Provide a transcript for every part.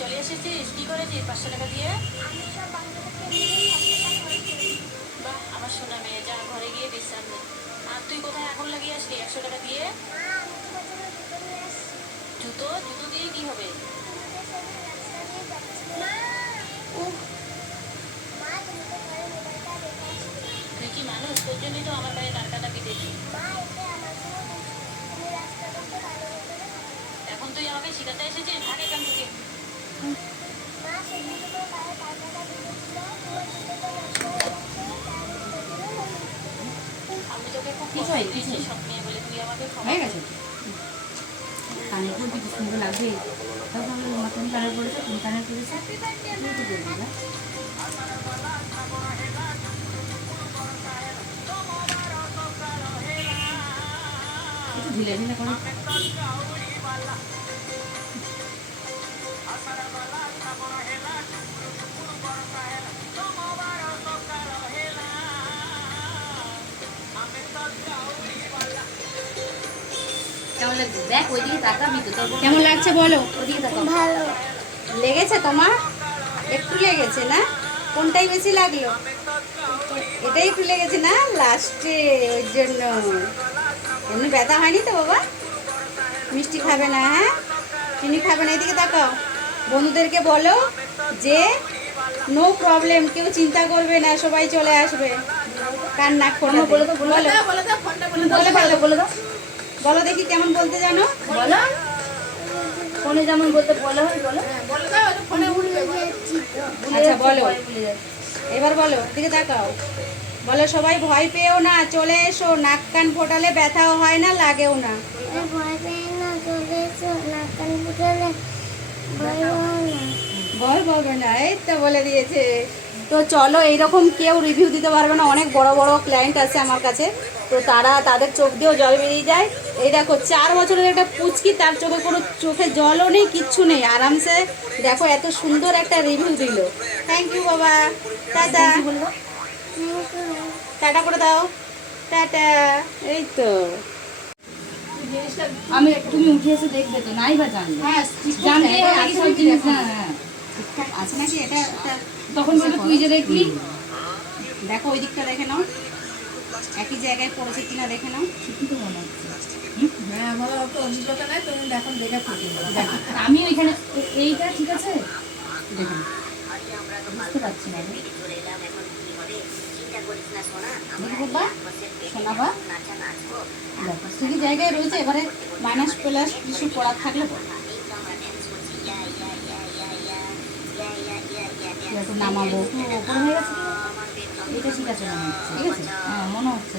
চলে এসেছিস কি করেছিস পাঁচশো টাকা দিয়ে। বাহ, আমার সোনা মেয়ে, যা ঘরে গিয়ে বিশ্রাম নে। আর তুই কোথায় আগুন লাগিয়ে আসলি একশো টাকা দিয়ে? জুতো? জুতো দিয়ে কি হবে? তুই কি মানুষ? তোর জন্যই তো আমার গায়ে টাকাটা না এখন তুই আমাকে শিখাতে এসেছিস? ভাগ এখান থেকে। হয়ে গেছে তার জুতোগুলো আমি তোকে খুব কিছু কষ্ট হয়, দিয়েছি কিছু। সব নিয়ে বলে তুই আমাকে ক্ষমা হয়ে করে। গেছে। কানে খুব কি সুন্দর লাগবে তখন মতন কানে পড়েছে কানে পড়েছে না। একটু ঢিলে ঢিলে করে। লাগছে? দেখ ওইদিকে তাকাবি তো কেমন লাগছে বলো? ওইদিকে তাকাও। ভালো। লেগেছে তোমার? একটু লেগেছে না? কোনটাই বেশি লাগল? এটাই একটু লেগেছে না? লাস্টে ওই জন্য। এমনি ব্যথা হয়নি তো বাবা? মিষ্টি খাবে না হ্যাঁ? চিনি খাবে না এদিকে তাকাও। বন্ধুদেরকে বলো যে নো প্রবলেম কেউ চিন্তা করবে না সবাই চলে আসবে। কার নাক ফোটা বলে দাও, বলে বলো। দাও, বলে বলে বলো দাও বলে দাও বলো দেখি কেমন বলতে জানো? বলো। ফোনে যেমন বলতে বলো হয় বলো। আচ্ছা, বলো। এবার বলো দিকে তাকাও। বলো সবাই ভয় পেও না চলে এসো। নাক কান ফোটালে ব্যথাও হয় না লাগেও না। ভয় পাবে না এই তো বলে দিয়েছে। তো চলো এইরকম কেউ রিভিউ দিতে পারবে না অনেক বড় বড় ক্লায়েন্ট আছে আমার কাছে। তো তারা তাদের চোখ দিয়েও জল বেরিয়ে যায়। এই দেখো চার বছরের একটা পুচকি তার চোখে কোনো চোখে জলও নেই কিচ্ছু নেই। আরামসে দেখো এত সুন্দর একটা রিভিউ দিল। থ্যাংক ইউ বাবা। টাটা। টাটা করে দাও। টাটা। এই তো। আমি তুমি উঠে এসে দেখবে তো নাই বা জানবে? হ্যাঁ আছে সব জিনিস হ্যাঁ। ঠিকঠাক আছে নাকি এটা তখন বলবে তুই যে দেখলি। দেখো ওই দিকটা দেখে নাও। একই জায়গায় পড়েছে কিনা দেখে নাও ঠিকই তো মনে হচ্ছে হ্যাঁ আমার অত অভিজ্ঞতা নেই তুমি এখন দেখে ফুটে আমি ওইখানে এ- এইটা ঠিক আছে দেখে নাও। বুঝতে পারছি না রে। দেখো বাবা শোনাবা দেখো ঠিকই জায়গায় রয়েছে এবারে মাইনাস প্লাস কিছু পড়ার থাকলে বলো। একটু নামাবো একটু ওপর হয়ে গেছে? এটা ঠিক আছে মনে হচ্ছে। ঠিক আছে? হ্যাঁ মনে হচ্ছে।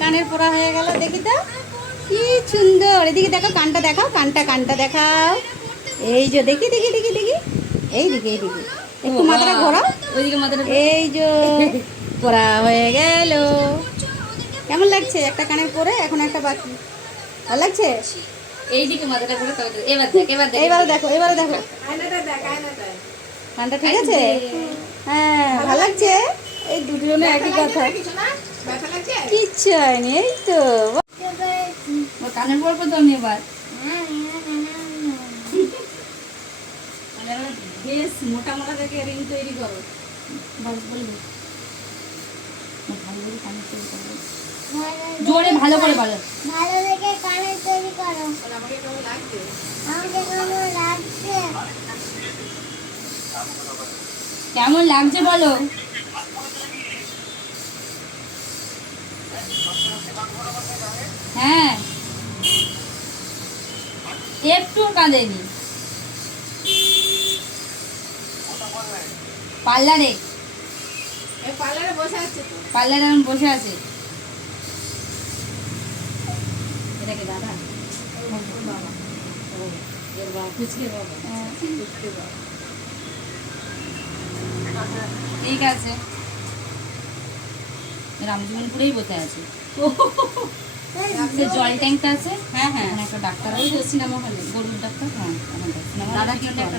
কানের পড়া হয়ে গেল দেখি তো। কি সুন্দর। এদিকে দেখো কানটা দেখাও কানটা কানটা দেখাও। এই যে দেখি দেখি দেখি দেখি। এই দিকে এই দিকে। একটু মাথাটা ঘোরাও। ওইদিকে মাথাটা এই যে পড়া হয়ে গেল। কেমন লাগছে? একটা কানের পরে এখন একটা বাকি। ভালো লাগছে? এইদিকে মাথাটা করে তবে তো- এবার দেখ এবার দেখ। এইবারে দেখো এবারে দেখো। আয়নাটা দেখ আয়নাটা কানটা ঠিক আছে? হ্যাঁ ভালো লাগছে? এই দুজনে একই কথা। ব্যথা লাগছে? কিচ্ছু হয়নি এই তো। ও কানের পর তো আমি এবার? মানে বেশ মোটা মোটা দেখে রিং তৈরি করো। বলবি। জোরে ভালো করে বলো ভালো দেখে কানের তৈরি করো। আমাকে কেমন লাগছে? আমাকে কেমন লাগছে? কেমন লাগছে বলো? হ্যাঁ। একটু কাঁদেনি। পার্লারে? পার্লারে বসে আছে পার্লারে বসে আছে? এটা কি দাদা? বাবা ও এর বাবা কুচকে বাবা। হ্যাঁ, ঠিক আছে। রামজীবনপুরেই বসে আছে। জল ট্যাঙ্কটা আছে? হ্যাঁ হ্যাঁ। একটা ডাক্তার আছে। সিনেমা হলে। গরুর ডাক্তার? হ্যাঁ দাদা কি একটা